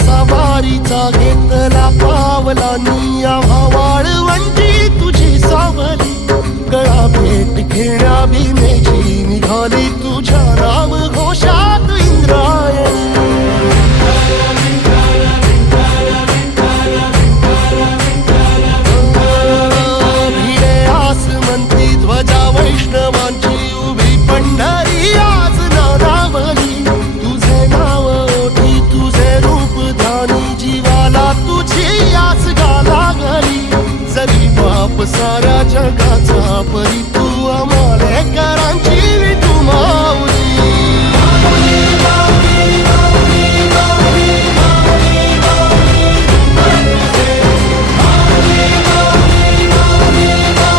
सवारीचा घेतला पावलांनी आम्हा वाळवंटी तुझी सावली गळा भेट घेण्या भीमेची निघाली तुझ्या नाम घोषात इंद्रायणी भिडे आसमंती ध्वजा वैष्णवांची उभी पंढरी आज नारावली तुझे नाव ओठी तुझे रूप ध्यानी जीवाला तुझी आस गा लागली जरी बाप साऱ्या जगाचा परी